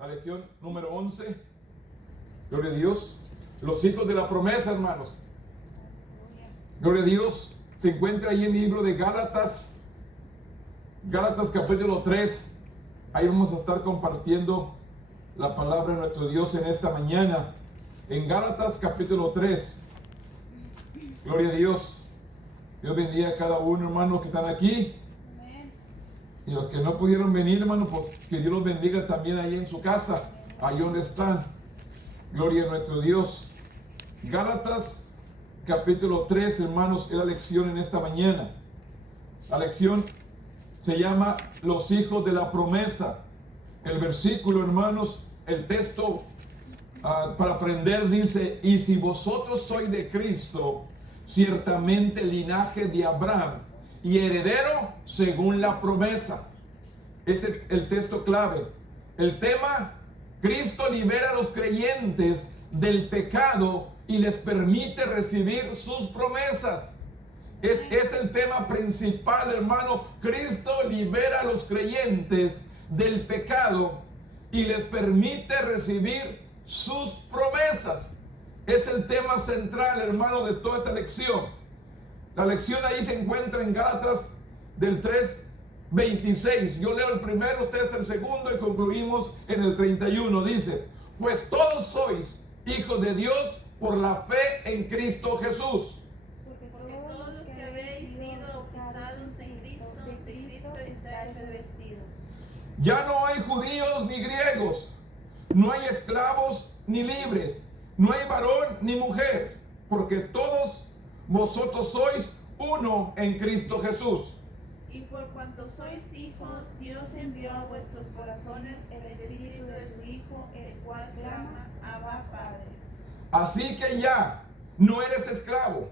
la lección número 11. Gloria a Dios. Los hijos de la promesa, hermanos. Gloria a Dios. Se encuentra ahí en el libro de Gálatas. Gálatas capítulo 3. Ahí vamos a estar compartiendo la palabra de nuestro Dios en esta mañana. En Gálatas capítulo 3. Gloria a Dios. Dios bendiga a cada uno, hermanos, que están aquí. Y los que no pudieron venir, hermanos, pues que Dios los bendiga también ahí en su casa, ahí donde están. Gloria a nuestro Dios. Gálatas capítulo 3, hermanos, es la lección en esta mañana. La lección se llama Los hijos de la promesa. El versículo, hermanos, el texto para aprender dice: y si vosotros sois de Cristo, ciertamente linaje de Abraham y heredero según la promesa. Es el texto clave. El tema: Cristo libera a los creyentes del pecado y les permite recibir sus promesas. Es el tema principal, hermano. Cristo libera a los creyentes del pecado y les permite recibir sus promesas. Es el tema central, hermano, de toda esta lección. La lección ahí se encuentra en Gálatas del 3:26. Yo leo el primero, ustedes el segundo y concluimos en el 31. Dice: pues todos sois hijos de Dios por la fe en Cristo Jesús. Porque todos los que habéis sido bautizados en Cristo, de Cristo estáis revestidos. Ya no hay judíos ni griegos, no hay esclavos ni libres, no hay varón ni mujer, porque todos vosotros sois uno en Cristo Jesús. Y por cuanto sois hijos, Dios envió a vuestros corazones el espíritu de su Hijo, el cual clama: Abba, Padre. Así que ya no eres esclavo,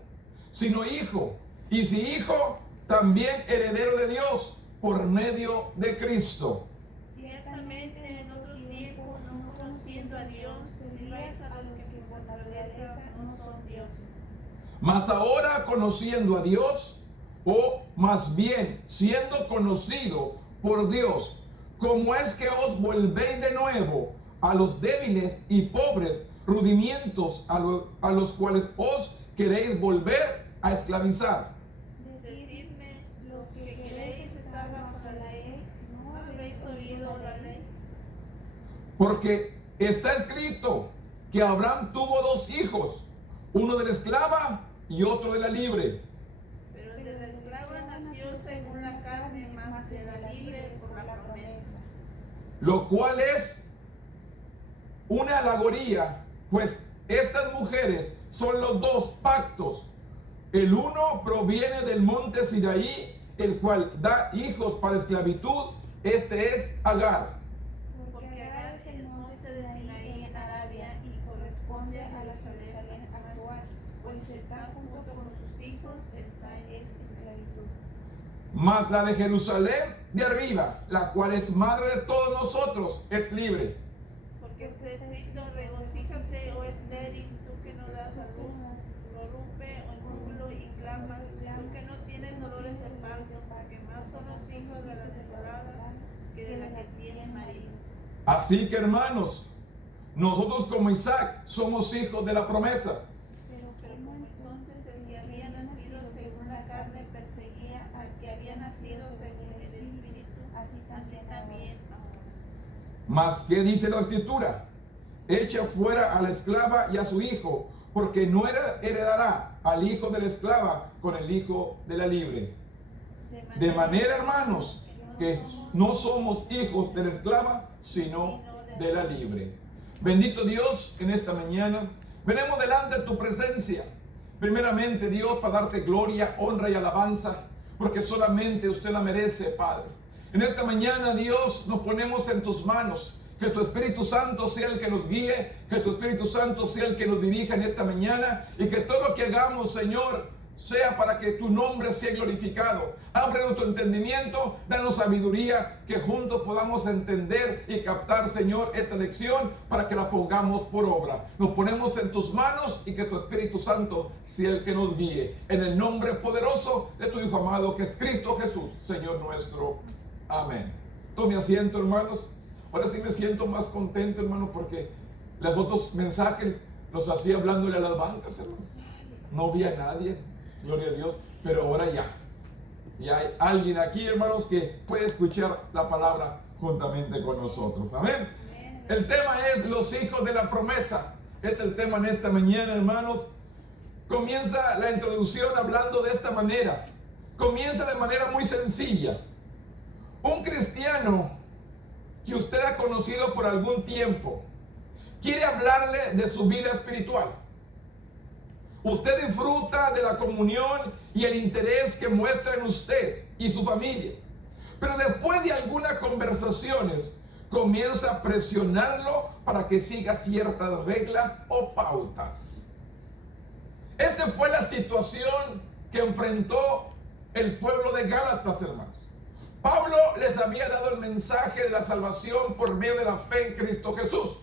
sino hijo, y si hijo, también heredero de Dios por medio de Cristo. Ciertamente en otro tiempo, no conociendo a Dios, servíais a los que por naturaleza no son dioses. Mas ahora, conociendo a Dios, o más bien siendo conocido por Dios, ¿cómo es que os volvéis de nuevo a los débiles y pobres rudimientos a los cuales os queréis volver a esclavizar? Decidme, los que queréis estar bajo la ley, ¿no habéis oído la ley? Porque está escrito que Abraham tuvo dos hijos, uno de la esclava y otro de la libre. Pero de la esclava nació según la carne, más de la libre por la promesa. Lo cual es una alegoría, pues estas mujeres son los dos pactos. El uno proviene del monte Sinaí, el cual da hijos para esclavitud. Este es Agar. Porque Agar es el monte de Sinaí en Arabia y corresponde a la Jerusalén actual, pues está junto con sus hijos, esta es esclavitud. Mas la de Jerusalén de arriba, la cual es madre de todos nosotros, es libre. Porque está escrito: regocíjate, oh estéril, tú que no das a luz, prorrumpe, oh júbilo y clama, tú que no tienes dolores de parto, porque más son los hijos de la desolada que de la que tiene marido. Así que, hermanos, nosotros como Isaac somos hijos de la promesa. Pero como entonces el que había nacido según la carne perseguía al que había nacido según el Espíritu, así también ahora. Mas, ¿qué dice la Escritura? Echa fuera a la esclava y a su hijo, porque no heredará al hijo de la esclava con el hijo de la libre. De manera, hermanos, que no somos hijos de la esclava, sino de la libre. Bendito Dios, en esta mañana venimos delante de tu presencia. Primeramente, Dios, para darte gloria, honra y alabanza, porque solamente usted la merece, Padre. En esta mañana, Dios, nos ponemos en tus manos. Que tu Espíritu Santo sea el que nos guíe, que tu Espíritu Santo sea el que nos dirija en esta mañana, y que todo lo que hagamos, Señor, sea para que tu nombre sea glorificado. Abre nuestro entendimiento, danos sabiduría, que juntos podamos entender y captar, Señor, esta lección para que la pongamos por obra. Nos ponemos en tus manos y que tu Espíritu Santo sea el que nos guíe. En el nombre poderoso de tu Hijo amado, que es Cristo Jesús, Señor nuestro. Amén. Tome asiento, hermanos. Ahora sí me siento más contento, hermano, porque los otros mensajes los hacía hablándole a las bancas, hermanos. No vi a nadie, gloria a Dios, pero ahora ya. Y hay alguien aquí, hermanos, que puede escuchar la palabra juntamente con nosotros. Amén. El tema es los hijos de la promesa. Es el tema en esta mañana, hermanos. Comienza la introducción hablando de esta manera. Comienza de manera muy sencilla. Un cristiano que usted ha conocido por algún tiempo quiere hablarle de su vida espiritual. Usted disfruta de la comunión y el interés que muestra en usted y su familia. Pero después de algunas conversaciones, comienza a presionarlo para que siga ciertas reglas o pautas. Esta fue la situación que enfrentó el pueblo de Gálatas, hermanos. Pablo les había dado el mensaje de la salvación por medio de la fe en Cristo Jesús.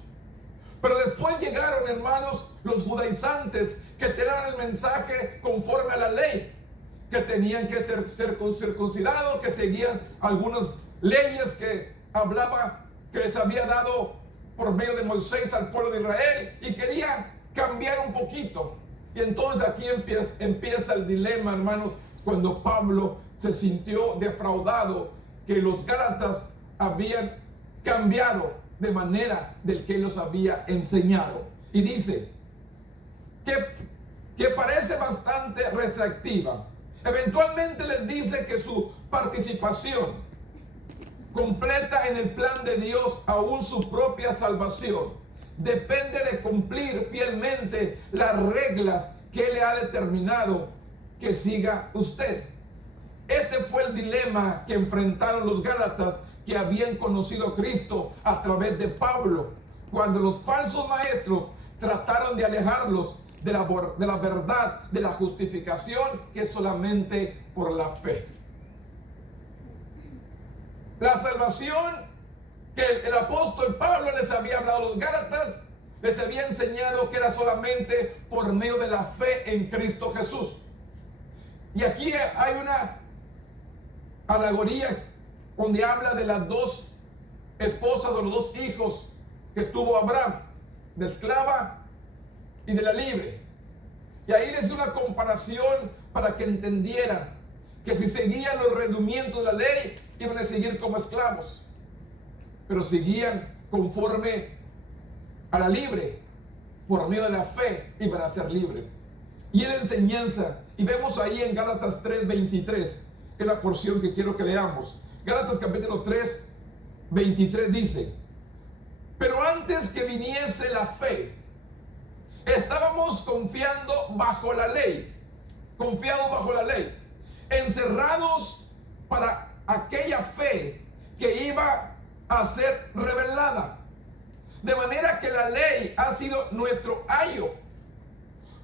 Pero después llegaron, hermanos, los judaizantes que tenían el mensaje conforme a la ley, que tenían que ser circuncidados, que seguían algunas leyes que hablaba, que les había dado por medio de Moisés al pueblo de Israel, y quería cambiar un poquito. Y entonces aquí empieza el dilema, hermanos, cuando Pablo se sintió defraudado, que los Gálatas habían cambiado de manera del que él los había enseñado. Y dice que parece bastante restrictiva. Eventualmente les dice que su participación completa en el plan de Dios, aún su propia salvación, depende de cumplir fielmente las reglas que Él le ha determinado que siga usted. Este fue el dilema que enfrentaron los Gálatas que habían conocido a Cristo a través de Pablo, cuando los falsos maestros trataron de alejarlos de la verdad, de la justificación que es solamente por la fe. La salvación que el apóstol Pablo les había hablado a los Gálatas, les había enseñado que era solamente por medio de la fe en Cristo Jesús. Y aquí hay una alegoría donde habla de las dos esposas o los dos hijos que tuvo Abraham, de esclava y de la libre. Y ahí les dio una comparación para que entendieran que si seguían los rendimientos de la ley, iban a seguir como esclavos, pero seguían conforme a la libre, por medio de la fe, iban a ser libres. Y en la enseñanza, y vemos ahí en Gálatas 3:23, es la porción que quiero que leamos. Gálatas capítulo 3, 23 dice: pero antes que viniese la fe, estábamos confiados bajo la ley, encerrados para aquella fe que iba a ser revelada. De manera que la ley ha sido nuestro ayo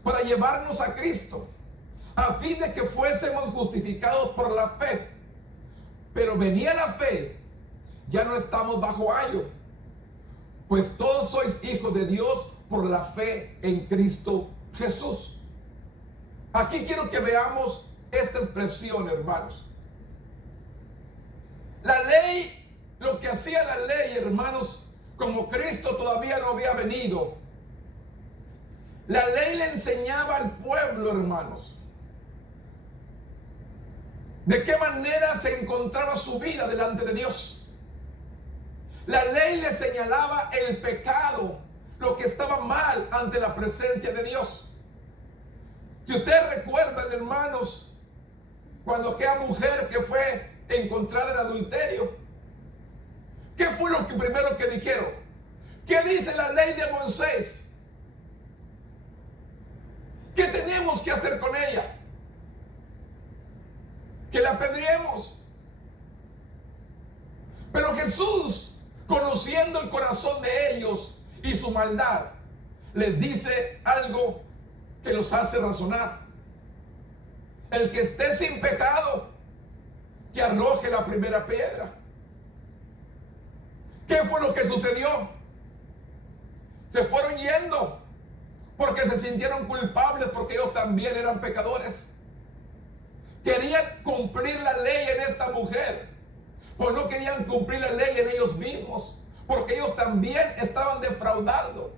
para llevarnos a Cristo, a fin de que fuésemos justificados por la fe. Pero venía la fe, ya no estamos bajo ayo, pues todos sois hijos de Dios por la fe en Cristo Jesús. Aquí quiero que veamos esta expresión, hermanos. La ley, lo que hacía la ley, hermanos, como Cristo todavía no había venido, la ley le enseñaba al pueblo, hermanos, de qué manera se encontraba su vida delante de Dios. La ley le señalaba el pecado, lo que estaba mal ante la presencia de Dios. Si ustedes recuerdan, hermanos, cuando aquella mujer que fue encontrada en adulterio, ¿qué fue lo primero que dijeron? ¿Qué dice la ley de Moisés? ¿Qué tenemos que hacer con ella? Que la apedreemos. Pero Jesús, conociendo el corazón de ellos y su maldad, les dice algo que los hace razonar. El que esté sin pecado, que arroje la primera piedra. ¿Qué fue lo que sucedió? Se fueron yendo porque se sintieron culpables, porque ellos también eran pecadores. Querían cumplir la ley en esta mujer, pues no querían cumplir la ley en ellos mismos, porque ellos también estaban defraudando.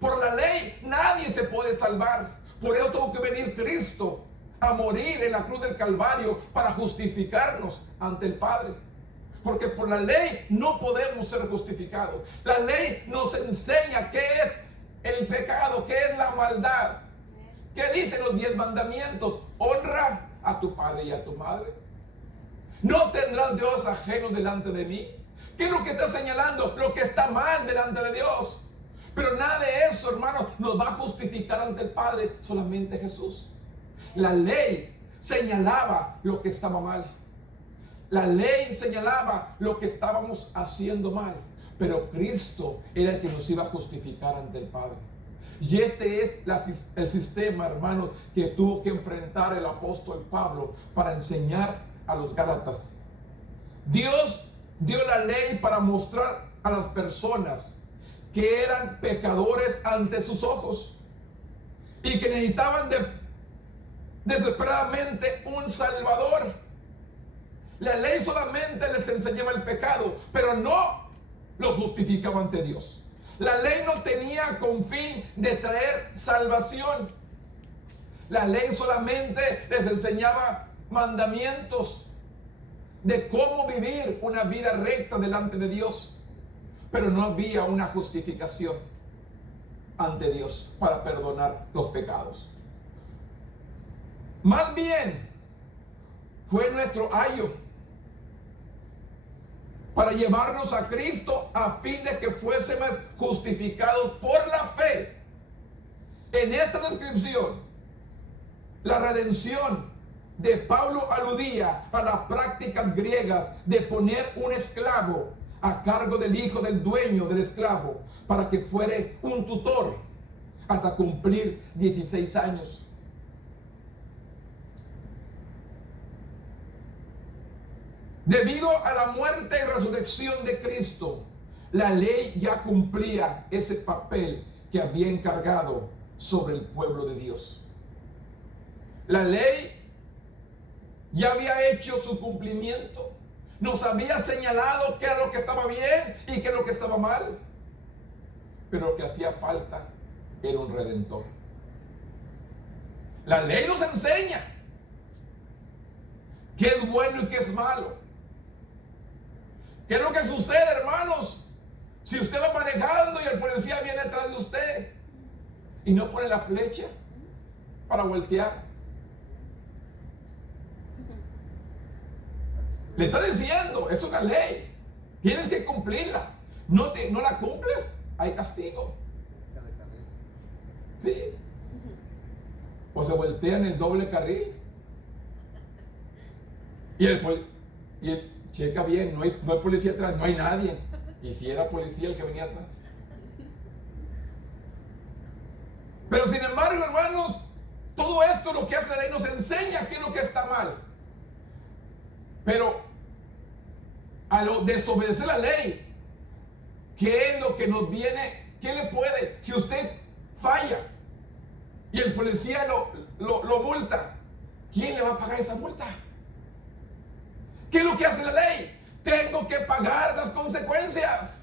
Por la ley nadie se puede salvar. Por eso tuvo que venir Cristo a morir en la cruz del Calvario para justificarnos ante el Padre. Porque por la ley no podemos ser justificados. La ley nos enseña qué es el pecado, qué es la maldad. ¿Qué dicen los 10 mandamientos? Honra a tu padre y a tu madre. No tendrás Dios ajeno delante de mí. ¿Qué es lo que está señalando? Lo que está mal delante de Dios. Pero nada de eso, hermanos, nos va a justificar ante el Padre, solamente Jesús. La ley señalaba lo que estaba mal. La ley señalaba lo que estábamos haciendo mal. Pero Cristo era el que nos iba a justificar ante el Padre. Y este es el sistema, hermanos, que tuvo que enfrentar el apóstol Pablo para enseñar a los Gálatas. Dios dio la ley para mostrar a las personas que eran pecadores ante sus ojos y que necesitaban desesperadamente un Salvador. La ley solamente les enseñaba el pecado, pero no lo justificaba ante Dios. La ley no tenía con fin de traer salvación. La ley solamente les enseñaba mandamientos de cómo vivir una vida recta delante de Dios. Pero no había una justificación ante Dios para perdonar los pecados. Más bien, fue nuestro ayo para llevarnos a Cristo a fin de que fuésemos justificados por la fe. En esta descripción, la redención de Pablo aludía a las prácticas griegas de poner un esclavo a cargo del hijo del dueño del esclavo para que fuera un tutor hasta cumplir 16 años. Debido a la muerte y resurrección de Cristo, la ley ya cumplía ese papel que había encargado sobre el pueblo de Dios. La ley ya había hecho su cumplimiento. Nos había señalado qué era lo que estaba bien y qué era lo que estaba mal. Pero lo que hacía falta era un redentor. La ley nos enseña qué es bueno y qué es malo. ¿Qué es lo que sucede, hermanos? Si usted va manejando y el policía viene detrás de usted y no pone la flecha para voltear, le está diciendo, es una ley, tienes que cumplirla. No la cumples, hay castigo. Sí. O se voltea en el doble carril y el checa bien, no hay policía atrás, no hay nadie. Y si era policía el que venía atrás. Pero sin embargo, hermanos, todo esto lo que hace la ley nos enseña qué es lo que está mal. Pero a lo desobedecer la ley, ¿qué es lo que nos viene? ¿Qué le puede? Si usted falla y el policía lo multa, ¿quién le va a pagar esa multa? ¿Qué es lo que hace la ley? Tengo que pagar las consecuencias.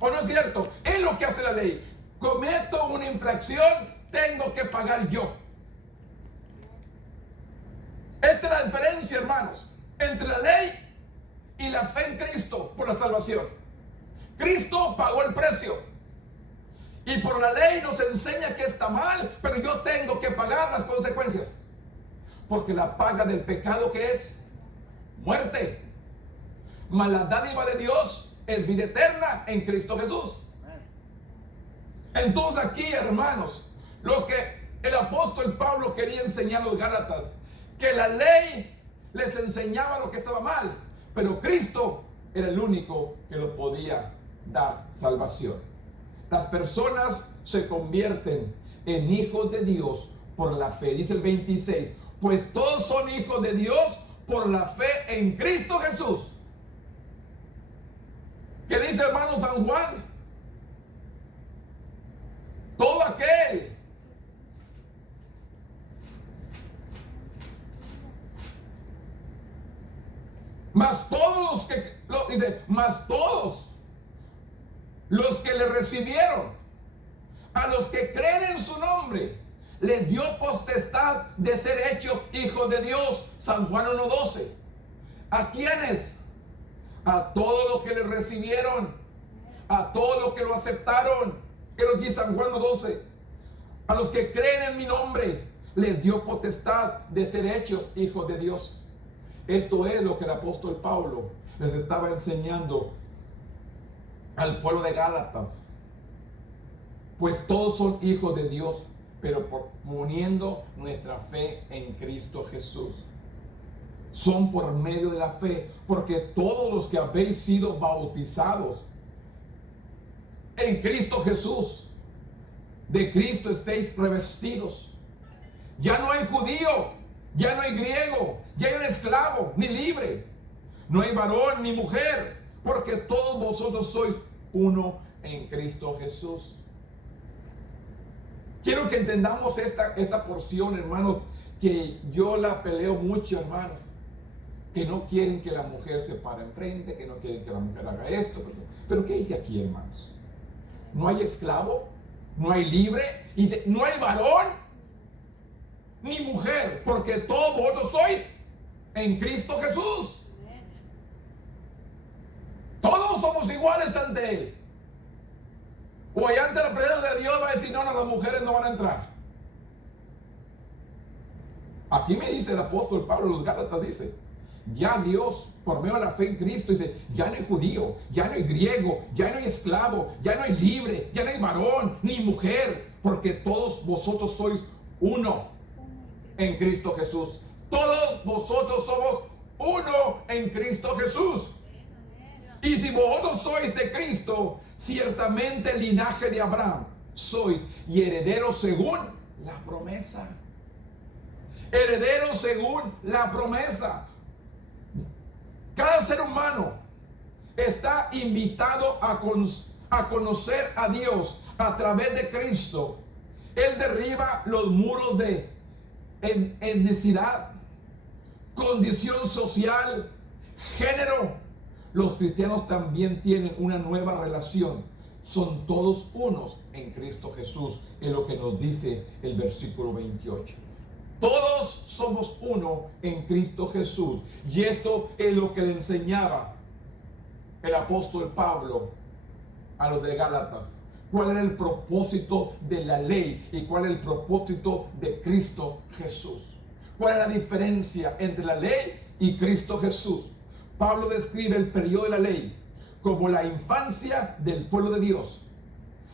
¿O no es cierto? Es lo que hace la ley. Cometo una infracción, tengo que pagar yo. Esta es la diferencia, hermanos, entre la ley y la fe en Cristo por la salvación. Cristo pagó el precio. Y por la ley nos enseña que está mal, pero yo tengo que pagar las consecuencias. Porque la paga del pecado, ¿qué es? Muerte. Mas la dádiva de Dios es vida eterna en Cristo Jesús. Entonces aquí, hermanos, lo que el apóstol Pablo quería enseñar a los Gálatas, que la ley les enseñaba lo que estaba mal, pero Cristo era el único que lo podía dar salvación. Las personas se convierten en hijos de Dios por la fe. Dice el 26, pues todos son hijos de Dios por la fe en Cristo Jesús. ¿Qué dice, hermano San Juan? Todo aquel mas todos los que dice, mas todos los que le recibieron, a los que creen en su nombre, les dio potestad de ser hechos hijos de Dios. San Juan 1:12. ¿A quiénes? A todos los que le recibieron, a todos los que lo aceptaron. ¿Qué lo dice San Juan 1:12? A los que creen en mi nombre, les dio potestad de ser hechos hijos de Dios. Esto es lo que el apóstol Pablo les estaba enseñando al pueblo de Gálatas. Pues todos son hijos de Dios, pero poniendo nuestra fe en Cristo Jesús. Son por medio de la fe, porque todos los que habéis sido bautizados en Cristo Jesús, de Cristo estéis revestidos. Ya no hay judío, ya no hay griego, ya no hay esclavo, ni libre. No hay varón ni mujer, porque todos vosotros sois uno en Cristo Jesús. Quiero que entendamos esta porción, hermanos, que yo la peleo mucho, hermanos, que no quieren que la mujer se pare enfrente, que no quieren que la mujer haga esto. Pero ¿qué dice aquí, hermanos? No hay esclavo, no hay libre, y dice, no hay varón ni mujer, porque todos vosotros sois en Cristo Jesús. Todos somos iguales ante Él. O allá ante la presencia de Dios va a decir, no, las mujeres no van a entrar. Aquí me dice el apóstol Pablo, los Gálatas dice, ya Dios, por medio de la fe en Cristo, dice, ya no hay judío, ya no hay griego, ya no hay esclavo, ya no hay libre, ya no hay varón ni mujer, porque todos vosotros sois uno en Cristo Jesús. Todos vosotros somos uno en Cristo Jesús. Y si vosotros sois de Cristo, ciertamente el linaje de Abraham sois, y herederos según la promesa. Herederos según la promesa. Cada ser humano está invitado a conocer a Dios a través de Cristo. Él derriba los muros de etnicidad, condición social, género. Los cristianos también tienen una nueva relación. Son todos unos en Cristo Jesús, es lo que nos dice el versículo 28. Todos somos uno en Cristo Jesús. Y esto es lo que le enseñaba el apóstol Pablo a los de Gálatas. ¿Cuál era el propósito de la ley y cuál es el propósito de Cristo Jesús? ¿Cuál es la diferencia entre la ley y Cristo Jesús? Pablo describe el periodo de la ley como la infancia del pueblo de Dios.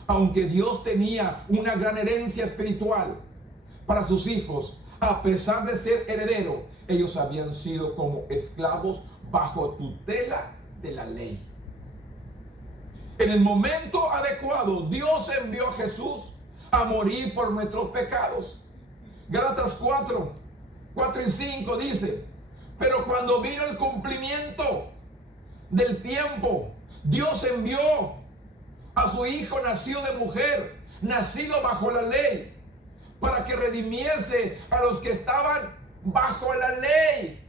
Aunque Dios tenía una gran herencia espiritual para sus hijos, a pesar de ser heredero, ellos habían sido como esclavos bajo tutela de la ley. En el momento adecuado, Dios envió a Jesús a morir por nuestros pecados. Gálatas 4 y 5 dice, pero cuando vino el cumplimiento del tiempo, Dios envió a su Hijo nacido de mujer, nacido bajo la ley, para que redimiese a los que estaban bajo la ley.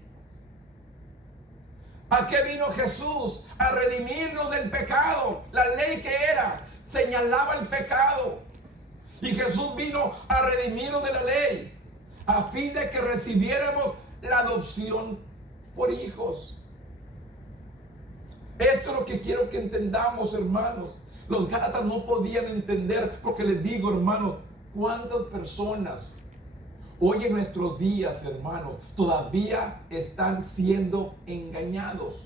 ¿A qué vino Jesús? A redimirnos del pecado. La ley que era, señalaba el pecado. Y Jesús vino a redimirnos de la ley, a fin de que recibiéramos la adopción por hijos. Esto es lo que quiero que entendamos, hermanos. Los Gálatas no podían entender, porque les digo, hermanos, cuántas personas hoy en nuestros días, hermanos, todavía están siendo engañados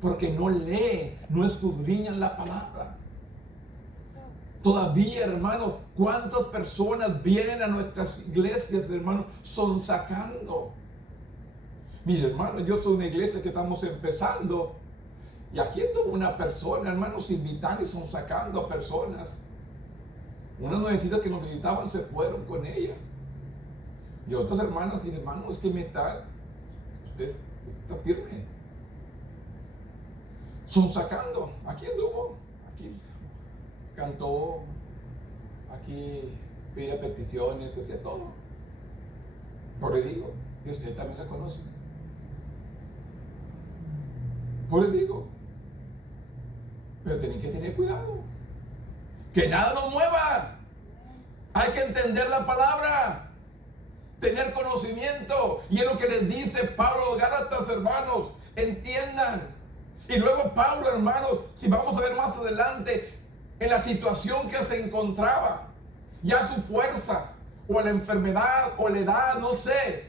porque no leen, no escudriñan la palabra. Todavía, hermanos, cuántas personas vienen a nuestras iglesias, hermanos, sonsacando. Mire, hermano, yo soy una iglesia que estamos empezando y aquí tuvo una persona, hermanos, invitando y sonsacando a personas. Unas nuevecitas que nos visitaban se fueron con ella. Y otras hermanas dicen, hermano, es que usted está firme. Sonsacando. Aquí anduvo, aquí cantó, aquí pedía peticiones, hacía todo. Por le digo, y usted también la conoce. Pues les digo, pero tienen que tener cuidado, que nada nos mueva. Hay que entender la palabra, tener conocimiento, y es lo que les dice Pablo a los Gálatas, hermanos, entiendan. Y luego Pablo, hermanos, si vamos a ver más adelante, en la situación que se encontraba, ya su fuerza, o la enfermedad, o la edad, no sé,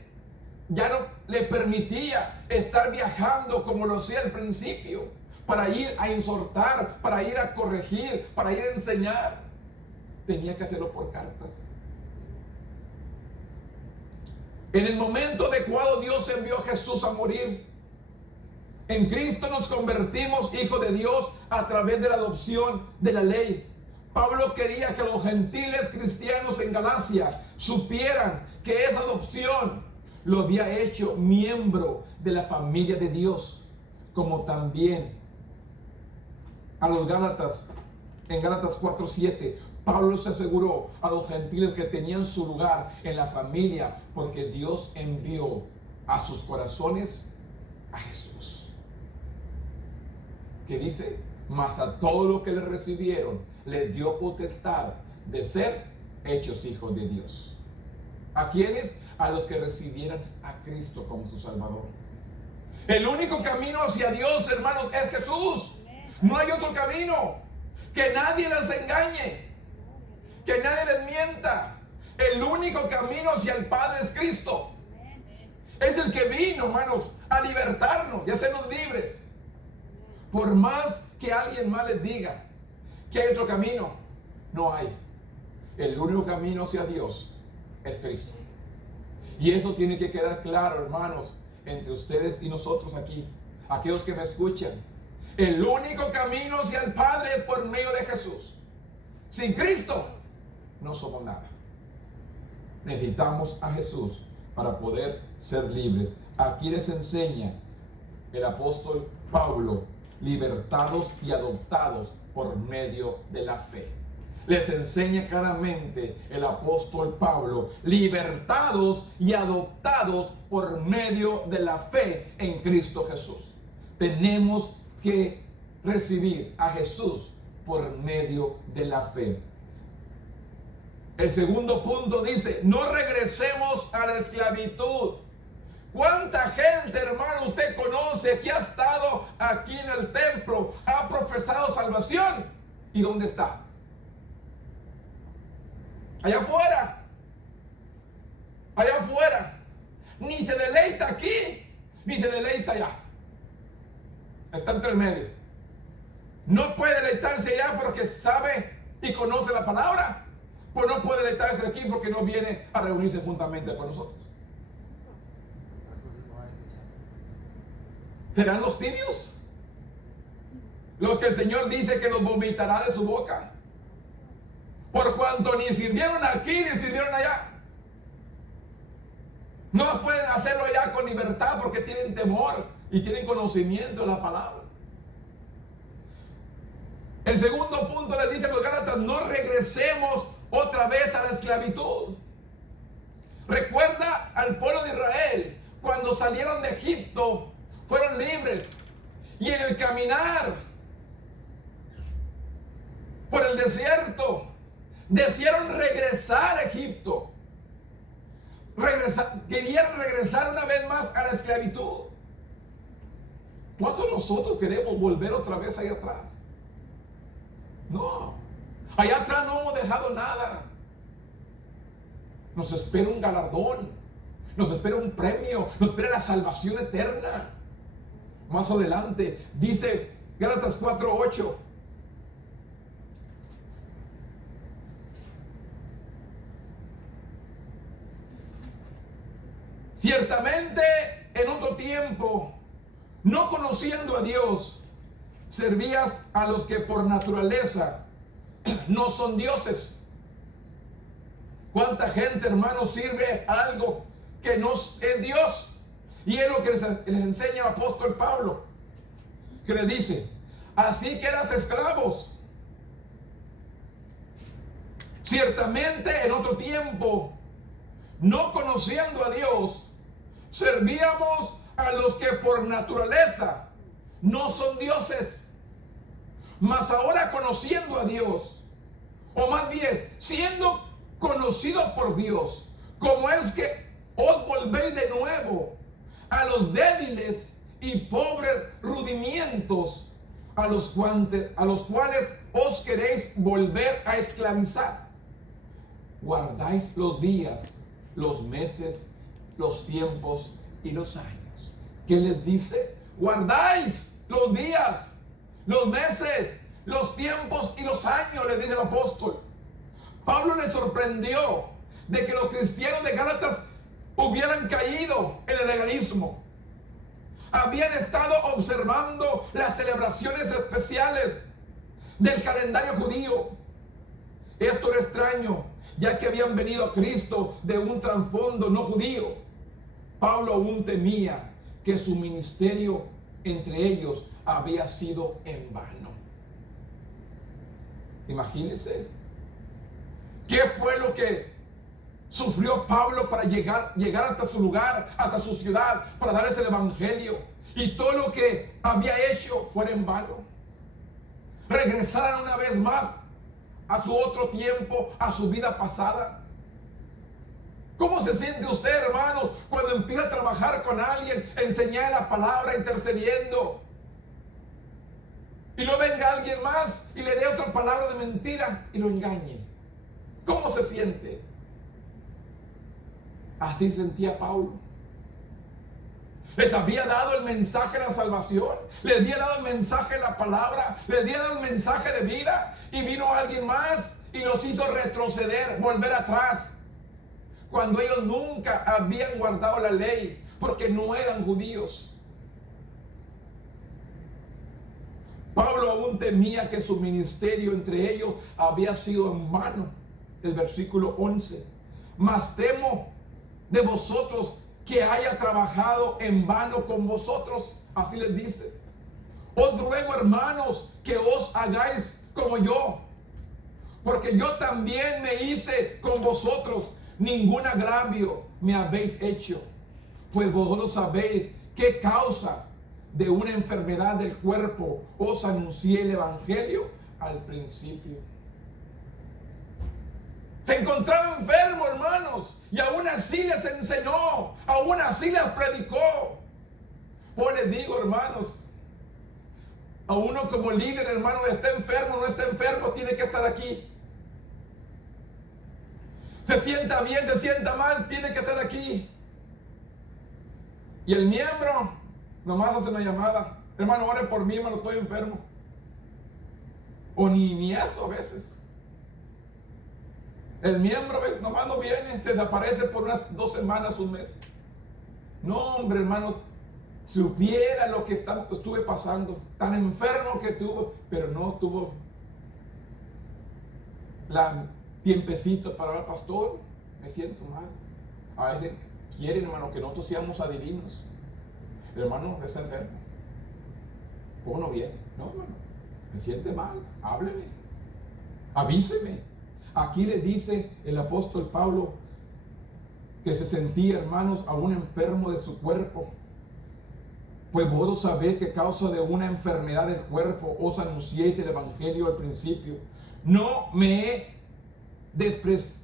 ya no le permitía estar viajando como lo hacía al principio, para ir a exhortar, para ir a corregir, para ir a enseñar. Tenía que hacerlo por cartas. En el momento adecuado Dios envió a Jesús a morir. En Cristo nos convertimos hijos de Dios a través de la adopción de la ley. Pablo quería que los gentiles cristianos en Galacia supieran que esa adopción lo había hecho miembro de la familia de Dios, como también a los Gálatas, en Gálatas 4:7, Pablo les aseguró a los gentiles que tenían su lugar en la familia, porque Dios envió a sus corazones a Jesús. ¿Qué dice? Mas a todos los que le recibieron, les dio potestad de ser hechos hijos de Dios. ¿A quiénes? A los que recibieran a Cristo como su Salvador. El único camino hacia Dios, hermanos, es Jesús. No hay otro camino. Que nadie les engañe, que nadie les mienta. El único camino hacia el Padre es Cristo. Es el que vino, hermanos, a libertarnos y hacernos libres. Por más que alguien más les diga que hay otro camino, no hay. El único camino hacia Dios es Cristo. Y eso tiene que quedar claro, hermanos, entre ustedes y nosotros aquí, aquellos que me escuchan. El único camino hacia el Padre es por medio de Jesús. Sin Cristo no somos nada. Necesitamos a Jesús para poder ser libres. Aquí les enseña el apóstol Pablo, libertados y adoptados por medio de la fe. Les enseña claramente el apóstol Pablo, libertados y adoptados por medio de la fe en Cristo Jesús. Tenemos que recibir a Jesús por medio de la fe. El segundo punto dice, no regresemos a la esclavitud. ¿Cuánta gente, hermano, usted conoce que ha estado aquí en el templo, ha profesado salvación? ¿Y dónde está? Allá afuera. Allá afuera. Ni se deleita aquí, ni se deleita allá. Está entre el medio. No puede deleitarse allá porque sabe y conoce la palabra. Pues no puede deleitarse aquí porque no viene a reunirse juntamente con nosotros. ¿Serán los tibios? Los que el Señor dice que los vomitará de su boca. Por cuanto ni sirvieron aquí ni sirvieron allá. No pueden hacerlo allá con libertad porque tienen temor y tienen conocimiento de la palabra. El segundo punto les dice a los Gálatas, no regresemos otra vez a la esclavitud. Recuerda al pueblo de Israel, cuando salieron de Egipto, fueron libres. Y en el caminar por el desierto, desearon regresar a Egipto. Querían regresar una vez más a la esclavitud. ¿Cuántos nosotros queremos volver otra vez ahí atrás? No. Allá atrás no hemos dejado nada. Nos espera un galardón. Nos espera un premio. Nos espera la salvación eterna. Más adelante dice Gálatas 4:8. Ciertamente en otro tiempo, no conociendo a Dios, servías a los que por naturaleza no son dioses. ¿Cuánta gente, hermano, sirve a algo que no es Dios? Y es lo que les enseña el apóstol Pablo, que le dice, así que eras esclavos. Ciertamente en otro tiempo, no conociendo a Dios, servíamos a los que por naturaleza no son dioses. Mas ahora conociendo a Dios, o más bien siendo conocidos por Dios, ¿cómo es que os volvéis de nuevo a los débiles y pobres rudimientos a los cuales os queréis volver a esclavizar? Guardáis los días, los meses, los tiempos y los años. ¿Qué les dice? Guardáis los días, los meses, los tiempos y los años, les dice el apóstol. Pablo le sorprendió de que los cristianos de Gálatas hubieran caído en el legalismo. Habían estado observando las celebraciones especiales del calendario judío. Esto era extraño, ya que habían venido a Cristo de un trasfondo no judío. Pablo aún temía que su ministerio entre ellos había sido en vano. Imagínense, ¿qué fue lo que sufrió Pablo para llegar hasta su lugar, hasta su ciudad, para darles el evangelio? Y todo lo que había hecho fuera en vano. Regresaran una vez más a su otro tiempo, a su vida pasada. ¿Cómo se siente usted, hermano, cuando empieza a trabajar con alguien, enseñar la palabra, intercediendo, y no venga alguien más y le dé otra palabra de mentira y lo engañe? ¿Cómo se siente? Así sentía Pablo. Les había dado el mensaje de la salvación, les había dado el mensaje de la palabra, les había dado el mensaje de vida, y vino alguien más y los hizo retroceder, volver atrás, cuando ellos nunca habían guardado la ley, porque no eran judíos. Pablo aún temía que su ministerio entre ellos había sido en vano. El versículo 11. Mas temo de vosotros que haya trabajado en vano con vosotros. Así les dice. Os ruego, hermanos, que os hagáis como yo, porque yo también me hice con vosotros. Ningún agravio me habéis hecho, pues vosotros sabéis qué causa de una enfermedad del cuerpo os anuncié el evangelio al principio. Se encontraba enfermo, hermanos, y aún así les enseñó, aún así les predicó. Pues les digo, hermanos, a uno como líder, hermano, está enfermo, no está enfermo, tiene que estar aquí. Se sienta bien, se sienta mal, tiene que estar aquí. Y el miembro nomás hace una llamada: hermano, ore por mí, hermano, estoy enfermo. O ni eso a veces. El miembro nomás no viene, se desaparece por unas 2 semanas, un mes. No, hombre, hermano, supiera lo que estuve pasando, tan enfermo que tuvo, pero no tuvo tiempecito para hablar: pastor, me siento mal. A veces quieren, hermano, que nosotros seamos adivinos. El hermano está enfermo. ¿Cómo no viene? No, hermano, me siente mal, hábleme, avíseme. Aquí le dice el apóstol Pablo que se sentía, hermanos, aún enfermo de su cuerpo. Pues vos sabéis que a causa de una enfermedad del cuerpo os anunciéis el evangelio al principio. No me despreciaste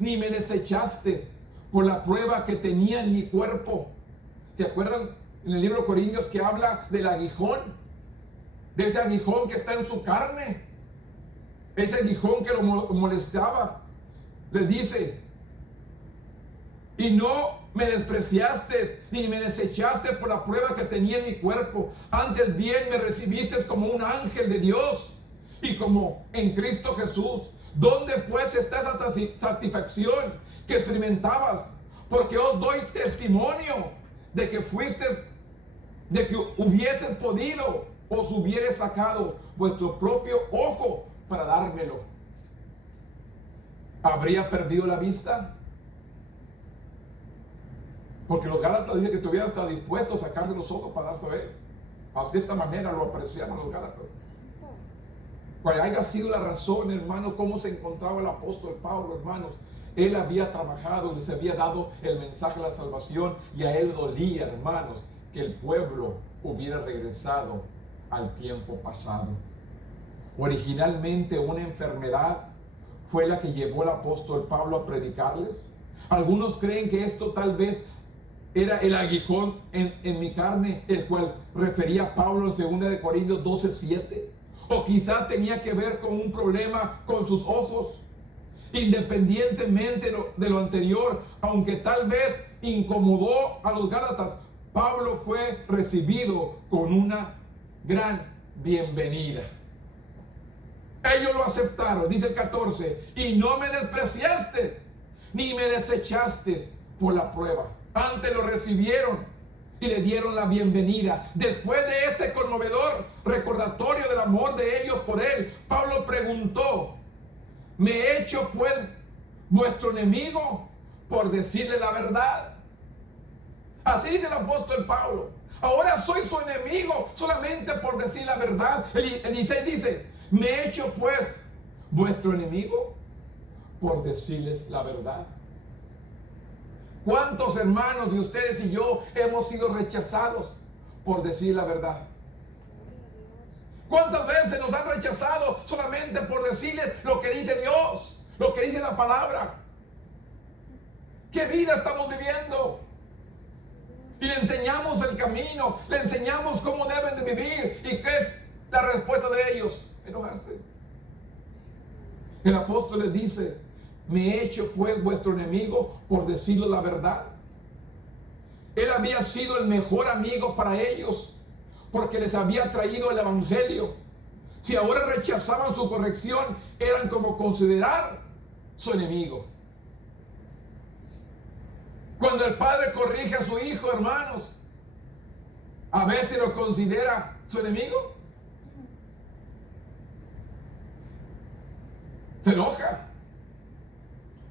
ni me desechaste por la prueba que tenía en mi cuerpo. ¿Se acuerdan en el libro de Corintios que habla del aguijón? De ese aguijón que está en su carne. Ese aguijón que lo molestaba. Les dice: y no me despreciaste ni me desechaste por la prueba que tenía en mi cuerpo. Antes bien me recibiste como un ángel de Dios y como en Cristo Jesús. ¿Dónde pues está esa satisfacción que experimentabas? Porque os doy testimonio de que hubieses podido, os hubierais sacado vuestro propio ojo para dármelo. ¿Habría perdido la vista? Porque los Gálatas dicen que estuvieran hasta dispuestos a sacarse los ojos para darse a ver. De esta manera lo apreciaron los Gálatas. Cual haya sido la razón, hermano, cómo se encontraba el apóstol Pablo, hermanos, él había trabajado y les había dado el mensaje de la salvación, y a él dolía, hermanos, que el pueblo hubiera regresado al tiempo pasado. Originalmente una enfermedad fue la que llevó al apóstol Pablo a predicarles. Algunos creen que esto tal vez era el aguijón en mi carne, el cual refería Pablo en 2 de Corintios 12:7. O quizás tenía que ver con un problema con sus ojos. Independientemente de lo anterior, aunque tal vez incomodó a los gálatas, Pablo fue recibido con una gran bienvenida. Ellos lo aceptaron, dice el 14, y no me despreciaste, ni me desechaste por la prueba. Antes lo recibieron y le dieron la bienvenida. Después de este conmovedor recordatorio del amor de ellos por él, Pablo preguntó: ¿me he hecho pues vuestro enemigo por decirle la verdad? Así dice el apóstol Pablo. Ahora soy su enemigo solamente por decir la verdad. El 16 dice: ¿me he hecho pues vuestro enemigo por decirles la verdad? ¿Cuántos hermanos de ustedes y yo hemos sido rechazados por decir la verdad? ¿Cuántas veces nos han rechazado solamente por decirles lo que dice Dios, lo que dice la palabra? ¿Qué vida estamos viviendo? Y le enseñamos el camino, le enseñamos cómo deben de vivir. ¿Y qué es la respuesta de ellos? Enojarse. El apóstol les dice: ¿me he hecho pues vuestro enemigo por decirle la verdad? Él había sido el mejor amigo para ellos, porque les había traído el evangelio. Si ahora rechazaban su corrección, eran como considerar su enemigo. Cuando el padre corrige a su hijo, hermanos, a veces lo considera su enemigo. Se enoja.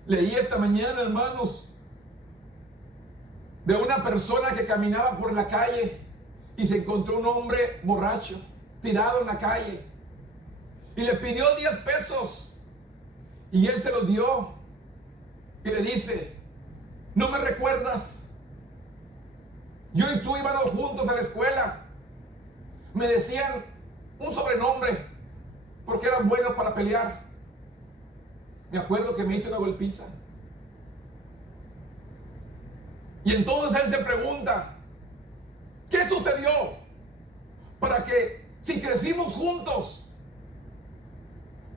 Leí esta mañana, hermanos, de una persona que caminaba por la calle y se encontró un hombre borracho tirado en la calle y le pidió 10 pesos y él se los dio y le dice: ¿no me recuerdas? Yo y tú íbamos juntos a la escuela. Me decían un sobrenombre porque eran buenos para pelear. Me acuerdo que me hizo una golpiza. Y entonces él se pregunta: ¿qué sucedió para que, si crecimos juntos,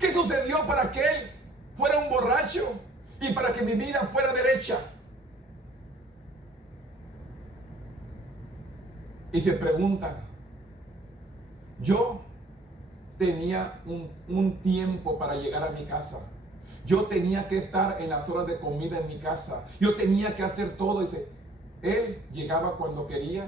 qué sucedió para que él fuera un borracho y para que mi vida fuera derecha? Y se preguntan: yo tenía un tiempo para llegar a mi casa. Yo tenía que estar en las horas de comida en mi casa. Yo tenía que hacer todo. Dice, él llegaba cuando quería